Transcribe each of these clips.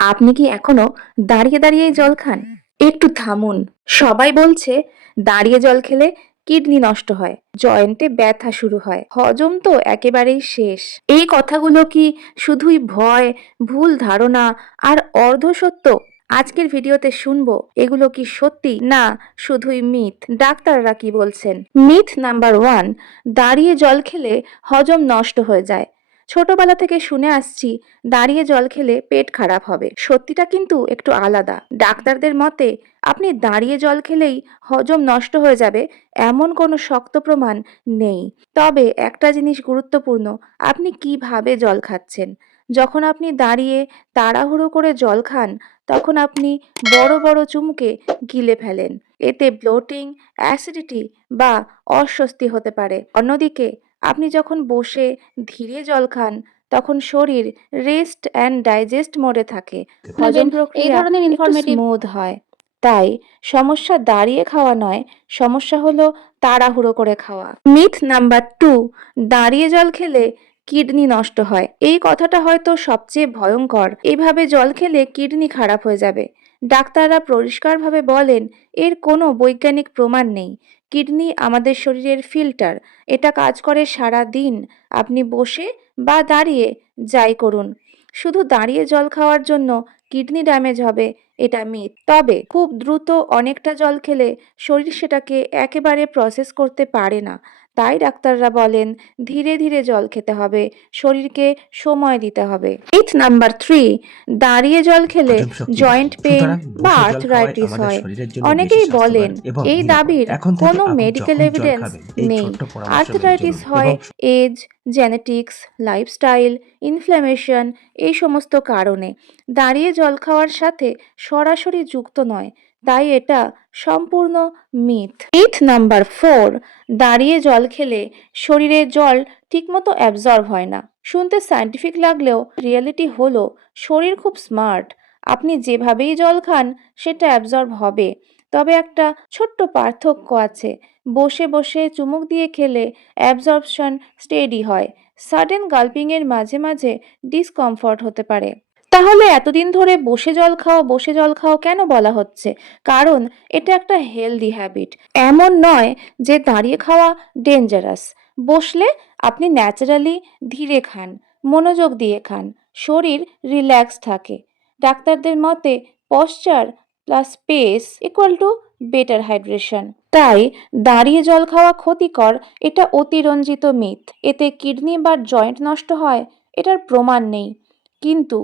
আপনি কি এখনো দাঁড়িয়ে দাঁড়িয়েই জল খান? একটু থামুন। সবাই বলছে দাঁড়িয়ে জল খেলে কিডনি নষ্ট হয়, জয়েন্টে ব্যথা শুরু হয়, হজম তো একেবারেই শেষ। এই কথাগুলো কি শুধুই ভয়, ভুল ধারণা আর অর্ধসত্য? আজকের ভিডিওতে শুনবো এগুলো কি সত্যি না শুধুই মিথ। ডাক্তাররা কি বলছেন? মিথ নাম্বার 1, দাঁড়িয়ে জল খেলে হজম নষ্ট হয়ে যায়। ছোটবেলা থেকে শুনে আসছি দাঁড়িয়ে জল খেলে পেট খারাপ হবে। সত্যিটা কিন্তু একটু আলাদা। ডাক্তারদের মতে আপনি দাঁড়িয়ে জল খেলেই হজম নষ্ট হয়ে যাবে এমন কোনো শক্ত প্রমাণ নেই। তবে একটা জিনিস গুরুত্বপূর্ণ, আপনি কিভাবে জল খাচ্ছেন। যখন আপনি দাঁড়িয়ে তাড়াহুড়ো করে জল খান তখন আপনি বড় বড় চুমুকে গিলে ফেলেন। এতে ব্লোটিং, অ্যাসিডিটি বা অস্বস্তি হতে পারে। অন্যদিকে আপনি যখন বসে ধীরে জল খান তখন শরীর রেস্ট অ্যান্ড ডাইজেস্ট মোডে থাকে, হজম এই প্রক্রিয়া ধরনের একটু ইনফরমেটিভ স্মুথ হয়। তাই সমস্যা দাঁড়িয়ে খাওয়া নয়, সমস্যা হলো তাড়াহুড়ো করে খাওয়া। মিথ নাম্বার 2, দাঁড়িয়ে জল খেলে কিডনি নষ্ট হয়। এই কথাটা হয়তো সবচেয়ে ভয়ঙ্কর। এইভাবে জল খেলে কিডনি খারাপ হয়ে যাবে। ডাক্তাররা পরিষ্কারভাবে বলেন এর কোনো বৈজ্ঞানিক প্রমাণ নেই। কিডনি আমাদের শরীরের ফিল্টার, এটা কাজ করে সারা দিন। আপনি বসে বা দাঁড়িয়ে যাই করুন, শুধু দাঁড়িয়ে জল খাওয়ার জন্য কিডনি ড্যামেজ হবে এটা মিথ। তবে খুব দ্রুত অনেকটা জল খেলে শরীর সেটাকে একেবারে প্রসেস করতে পারে না। তাই ডাক্তাররা বলেন ধীরে ধীরে জল খেতে হবে, শরীরকে সময় দিতে হবে। মিথ নাম্বার 3, দাঁড়িয়ে জল খেলে হজম শক্তি বাড়ে। জয়েন্ট পেইন সুতরাং বা বসে জল খাওয়াই আর্থরাইটিস আমাদের হয়। শরীরের জন্য বেশি অনেকেই বলেন স্বাস্থ্যকর এবং এই নিরাপদ। দাবির এখন থেকে কোনো আপনি মেডিকেল যখনই জল এভিডেন্স খাবেন এই নেই। ছোট্ট পরামর্শ মেনে আর্থরাইটিস চলুন হয় এবং এজ, জেনেটিক্স, লাইফস্টাইল, ইনফ্ল্যামেশন এই সমস্ত কারণে। দাঁড়িয়ে জল খাওয়ার সাথে সরাসরি যুক্ত নয়, তাই এটা সম্পূর্ণ মিথ। মিথ নাম্বার 4, দাঁড়িয়ে জল খেলে শরীরে জল ঠিকমতো অ্যাবজর্ব হয় না। শুনতে সায়েন্টিফিক লাগলেও রিয়েলিটি হলো শরীর খুব স্মার্ট। আপনি যেভাবেই জল খান সেটা অ্যাবজর্ব হবে। তবে একটা ছোট্ট পার্থক্য আছে, বসে বসে চুমুক দিয়ে খেলে অ্যাবজর্পশন স্টেডি হয়, সাডেন গালপিংয়ের মাঝে মাঝে ডিসকমফর্ট হতে পারে। তাহলে এতদিন ধরে বসে জল খাও কেন বলা হচ্ছে? কারণ এটা একটা হেলদি হ্যাবিট। এমন নয় যে দাঁড়িয়ে খাওয়া ডেঞ্জারাস। বসলে আপনি ন্যাচারালি ধীরে খান, মনোযোগ দিয়ে খান, শরীর রিল্যাক্স থাকে। ডাক্তারদের মতে posture plus space equal to better hydration. তাই দাঁড়িয়ে জল খাওয়া ক্ষতিকর এটা অতিরঞ্জিত মিথ। এতে কিডনি বা জয়েন্ট নষ্ট হয় এটার প্রমাণ নেই। কিন্তু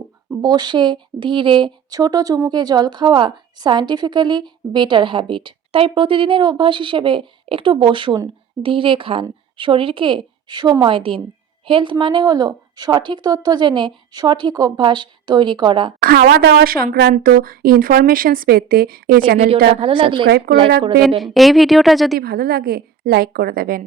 বসে ধীরে ছোট চুমুকে জল খাওয়া সায়েন্টিফিক্যালি বেটার হ্যাবিট। তাই প্রতিদিনের অভ্যাস হিসেবে একটু বসুন, ধীরে খান, শরীরকে সময় দিন। হেলথ মানে হলো সঠিক তথ্য জেনে সঠিক অভ্যাস তৈরি করা। খাওয়া দাওয়া সংক্রান্ত ইনফরমেশনস পেতে এই চ্যানেলটা ভিডিওটা ভালো লাগলে সাবস্ক্রাইব করে লাইক করে রাখবেন। দেবেন। এই ভিডিওটা যদি ভালো লাগে লাইক করে দেবেন।